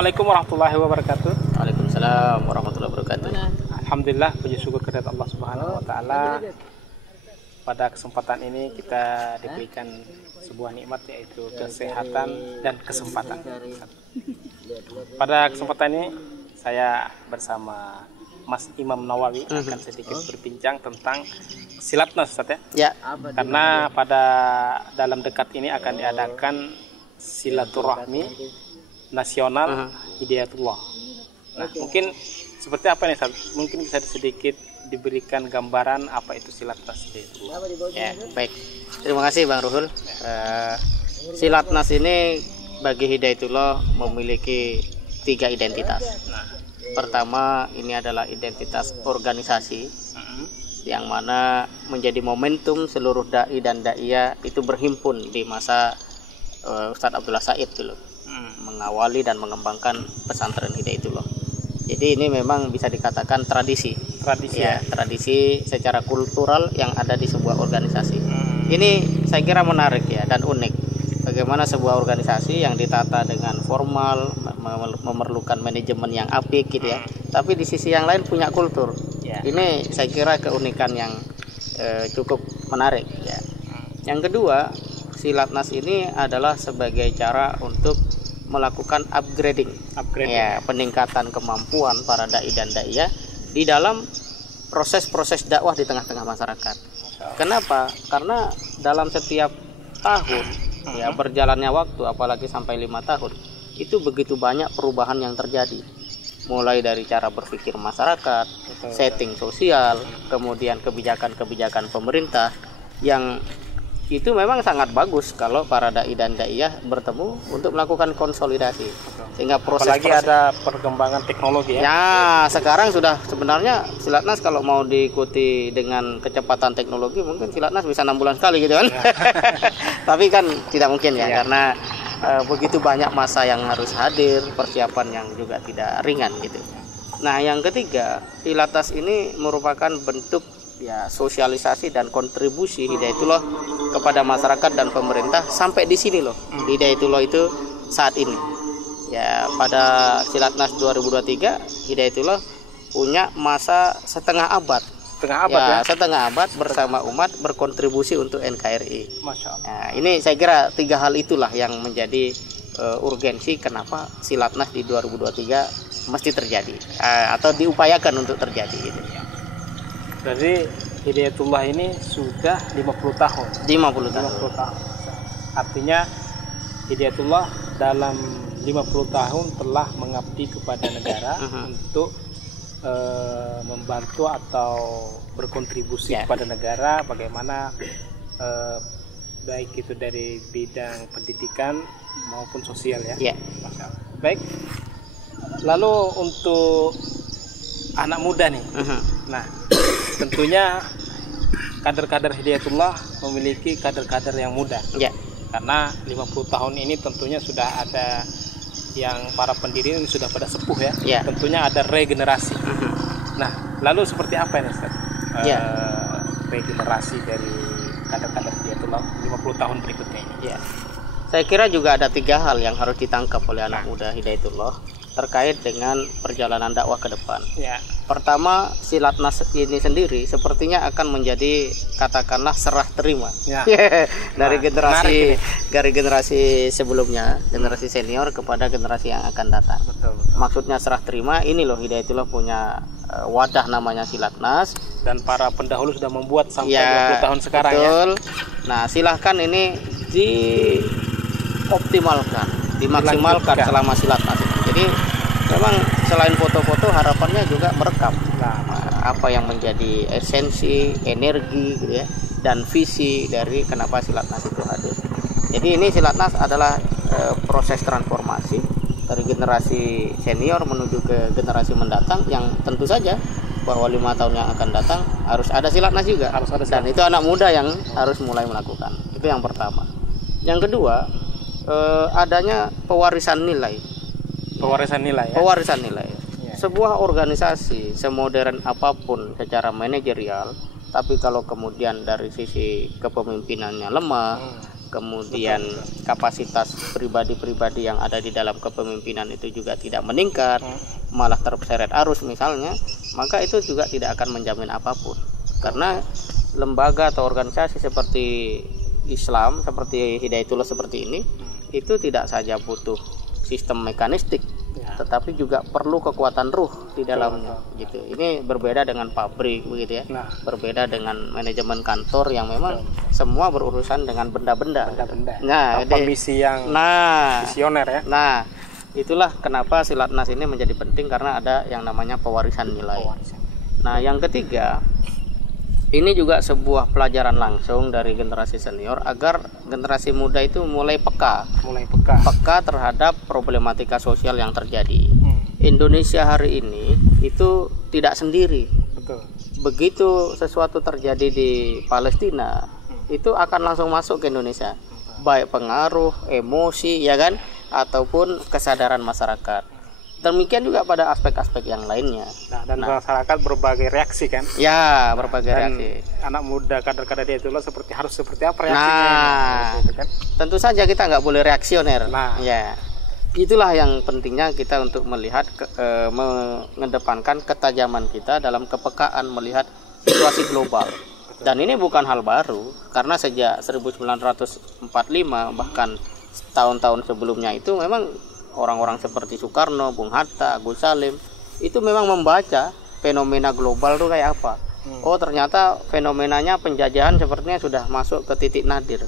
Assalamualaikum warahmatullahi wabarakatuh. Waalaikumsalam warahmatullahi wabarakatuh. Alhamdulillah, puji syukur kehadirat Allah Subhanahu wa taala. Pada kesempatan ini kita diberikan sebuah nikmat, yaitu kesehatan dan kesempatan. Pada kesempatan ini saya bersama Mas Imam Nawawi akan sedikit berbincang tentang silatnas, Ustaz ya. Karena pada dalam dekat ini akan diadakan silaturahmi nasional Hidayatullah. Nah, mungkin seperti apa nih, Ustaz? Mungkin bisa sedikit diberikan gambaran apa itu silatnas Hidayatullah. Ya, baik. Terima kasih Bang Ruhul. Silatnas ini bagi Hidayatullah memiliki 3 identitas. Pertama, ini adalah identitas organisasi yang mana menjadi momentum seluruh dai dan daiyah itu berhimpun di masa Ustadz Abdullah Said dulu, mengawali dan mengembangkan pesantren Hidayatullah. Jadi ini memang bisa dikatakan tradisi ya, tradisi secara kultural yang ada di sebuah organisasi. Ini saya kira menarik ya dan unik. Bagaimana sebuah organisasi yang ditata dengan formal, memerlukan manajemen yang apik gitu ya, tapi di sisi yang lain punya kultur. Ini saya kira keunikan yang cukup menarik ya. Yang kedua, silatnas ini adalah sebagai cara untuk melakukan upgrading. Ya, peningkatan kemampuan para dai dan daiyah di dalam proses-proses dakwah di tengah-tengah masyarakat. Kenapa? Karena dalam setiap tahun ya, berjalannya waktu, apalagi sampai 5 tahun, itu begitu banyak perubahan yang terjadi, mulai dari cara berpikir masyarakat, setting sosial, kemudian kebijakan-kebijakan pemerintah, yang itu memang sangat bagus kalau para dai dan daiyah bertemu untuk melakukan konsolidasi. Sehingga apalagi ada perkembangan teknologi ya. Ya, sekarang sudah sebenarnya silatnas kalau mau diikuti dengan kecepatan teknologi mungkin silatnas bisa 6 bulan sekali gitu kan. Tapi kan tidak mungkin ya, karena begitu banyak masa yang harus hadir, persiapan yang juga tidak ringan gitu. Nah, yang ketiga, silatnas ini merupakan bentuk ya sosialisasi dan kontribusi Hidayatullah kepada masyarakat dan pemerintah sampai di sini loh. Hidayatullah itu saat ini ya, pada silatnas 2023 Hidayatullah punya masa setengah abad ya, setengah abad bersama umat berkontribusi untuk NKRI. Masya Allah. Nah, ini saya kira 3 hal itulah yang menjadi urgensi kenapa silatnas di 2023 mesti terjadi atau diupayakan untuk terjadi gitu. Jadi Hidayatullah ini sudah 50 tahun. 50 tahun. Artinya Hidayatullah dalam 50 tahun telah mengabdi kepada negara untuk membantu atau berkontribusi kepada negara, bagaimana baik itu dari bidang pendidikan maupun sosial ya. Baik. Lalu untuk anak muda nih. Nah, tentunya kader-kader Hidayatullah memiliki kader-kader yang muda. Karena 50 tahun ini tentunya sudah ada yang para pendiri ini sudah pada sepuh ya. Tentunya ada regenerasi. Nah, lalu seperti apa ini, Ustaz? Regenerasi dari kader-kader Hidayatullah 50 tahun berikutnya ini. Saya kira juga ada 3 hal yang harus ditangkap oleh anak muda Hidayatullah terkait dengan perjalanan dakwah ke depan. Pertama, silatnas ini sendiri sepertinya akan menjadi katakanlah serah terima dari generasi sebelumnya, generasi senior kepada generasi yang akan datang. Maksudnya serah terima ini loh, Hidayatullah punya wadah namanya silatnas dan para pendahulu sudah membuat sampai 20 tahun sekarang ya. Nah, silahkan ini dioptimalkan, dimaksimalkan selama silatnas. Jadi memang selain foto-foto harapannya juga merekam apa yang menjadi esensi, energi gitu ya, dan visi dari kenapa silatnas itu hadir. Jadi ini silatnas adalah proses transformasi dari generasi senior menuju ke generasi mendatang, yang tentu saja bahwa 5 tahun yang akan datang harus ada silatnas juga. Dan itu anak muda yang harus mulai melakukan. Itu yang pertama. Yang kedua, adanya pewarisan nilai. Pewarisan nilai. Sebuah organisasi semodern apapun secara manajerial, tapi kalau kemudian dari sisi kepemimpinannya lemah, kemudian kapasitas pribadi-pribadi yang ada di dalam kepemimpinan itu juga tidak meningkat, malah terseret arus misalnya, maka itu juga tidak akan menjamin apapun. Karena lembaga atau organisasi seperti Islam, seperti Hidayatullah seperti ini, itu tidak saja butuh sistem mekanistik, tetapi juga perlu kekuatan ruh di dalamnya gitu. Ini berbeda dengan pabrik begitu ya. Berbeda dengan manajemen kantor yang memang semua berurusan dengan benda-benda. Nah, misi yang visioner ya. Nah, itulah kenapa Silatnas ini menjadi penting, karena ada yang namanya pewarisan nilai. Nah, yang ketiga, ini juga sebuah pelajaran langsung dari generasi senior agar generasi muda itu mulai peka terhadap problematika sosial yang terjadi. Indonesia hari ini itu tidak sendiri. Betul. Begitu sesuatu terjadi di Palestina, itu akan langsung masuk ke Indonesia. Baik pengaruh, emosi, ya kan, ataupun kesadaran masyarakat. Demikian juga pada aspek-aspek yang lainnya. Dan masyarakat berbagai reaksi kan? Ya, berbagai reaksi. Anak muda kader-kader Hidayatullah harus seperti apa reaksinya? Gitu kan? Tentu saja kita nggak boleh reaksioner. Ya, itulah yang pentingnya kita untuk melihat, mengedepankan ketajaman kita dalam kepekaan melihat situasi global. Dan ini bukan hal baru, karena sejak 1945 bahkan tahun-tahun sebelumnya itu memang orang-orang seperti Soekarno, Bung Hatta, Agus Salim itu memang membaca fenomena global itu kayak apa. Oh, ternyata fenomenanya penjajahan sepertinya sudah masuk ke titik nadir.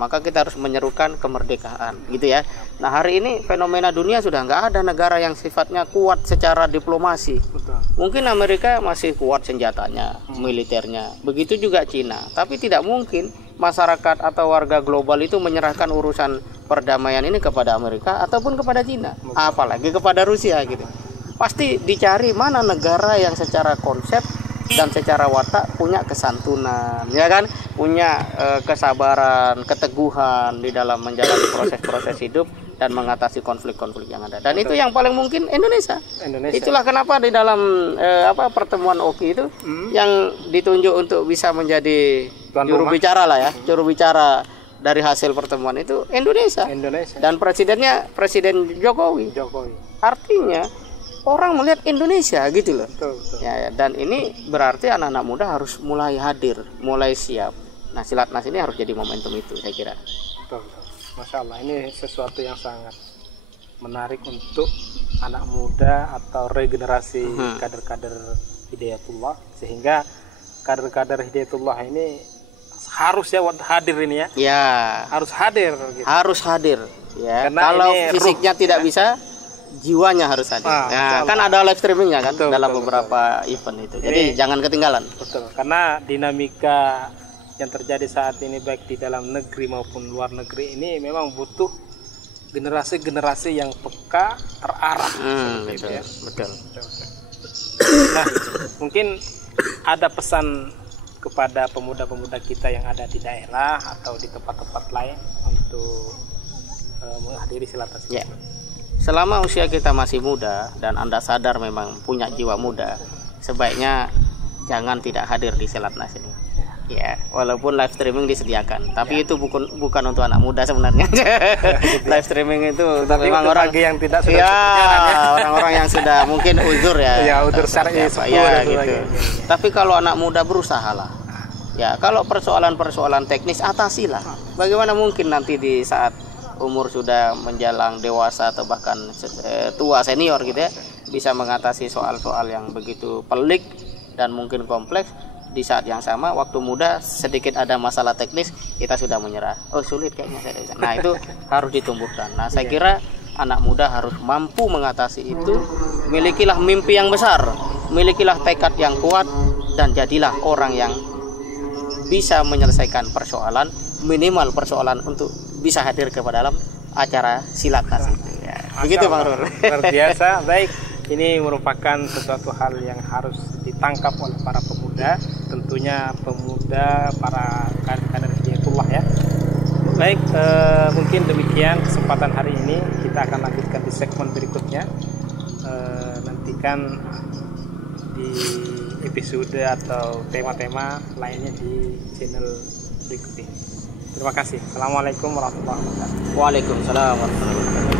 Maka kita harus menyerukan kemerdekaan, gitu ya. Nah, hari ini fenomena dunia sudah nggak ada negara yang sifatnya kuat secara diplomasi. Mungkin Amerika masih kuat senjatanya, militernya. Begitu juga Cina. Tapi tidak mungkin masyarakat atau warga global itu menyerahkan urusan perdamaian ini kepada Amerika ataupun kepada Cina, apalagi kepada Rusia gitu. Pasti dicari mana negara yang secara konsep dan secara watak punya kesantunan, ya kan, punya kesabaran, keteguhan di dalam menjalani proses-proses hidup dan mengatasi konflik-konflik yang ada. Dan itu yang paling mungkin Indonesia. Itulah kenapa di dalam pertemuan OKI itu yang ditunjuk untuk bisa menjadi juru bicara lah ya, juru bicara dari hasil pertemuan itu Indonesia. Dan presidennya Presiden Jokowi. Artinya orang melihat Indonesia gitu loh. Betul. Ya, dan ini berarti anak-anak muda harus mulai hadir, mulai siap. Nah, Silatnas ini harus jadi momentum itu, saya kira. Betul. Masya Allah, ini sesuatu yang sangat menarik untuk anak muda atau regenerasi kader-kader Hidayatullah, sehingga kader-kader Hidayatullah ini harus hadir ini ya. Ya. Harus hadir. Gitu. Harus hadir. Ya. Karena kalau fisiknya tidak bisa, jiwanya harus hadir. Nah, kan ada live streamingnya kan dalam beberapa event itu. Jadi jangan ketinggalan. Betul. Karena dinamika yang terjadi saat ini baik di dalam negeri maupun luar negeri ini memang butuh generasi-generasi yang peka, terarah. Betul, ya. Betul. Nah, mungkin ada pesan kepada pemuda-pemuda kita yang ada di daerah atau di tempat-tempat lain untuk menghadiri Silatnas. Ya. Selama usia kita masih muda dan Anda sadar memang punya jiwa muda, sebaiknya jangan tidak hadir di Silatnas ini. Ya, walaupun live streaming disediakan, tapi itu bukan untuk anak muda sebenarnya. Live streaming itu memang orang yang tidak sudah berjalan ya. Orang-orang yang sudah mungkin uzur ya. Ya, uzur syar'i ya gitu. Tapi kalau anak muda berusahalah. Ya, kalau persoalan-persoalan teknis atasilah. Bagaimana mungkin nanti di saat umur sudah menjelang dewasa atau bahkan tua senior gitu ya, bisa mengatasi soal-soal yang begitu pelik dan mungkin kompleks. Di saat yang sama waktu muda sedikit ada masalah teknis kita sudah menyerah. Oh, sulit kayaknya saya bisa. Nah, itu harus ditumbuhkan. Nah, saya kira anak muda harus mampu mengatasi itu. Milikilah mimpi yang besar, milikilah tekad yang kuat, dan jadilah orang yang bisa menyelesaikan persoalan, minimal persoalan untuk bisa hadir ke dalam acara Silatnas itu. Ya, begitu Bang Rur. Luar biasa. Baik, ini merupakan sesuatu hal yang harus ditangkap oleh para pemuda, tentunya pemuda para kader-kader Hidayatullah ya. Baik, mungkin demikian kesempatan hari ini. Kita akan lanjutkan di segmen berikutnya. Nantikan di episode atau tema-tema lainnya di channel berikut ini. Terima kasih. Assalamualaikum warahmatullahi wabarakatuh. Waalaikumsalam warahmatullahi wabarakatuh.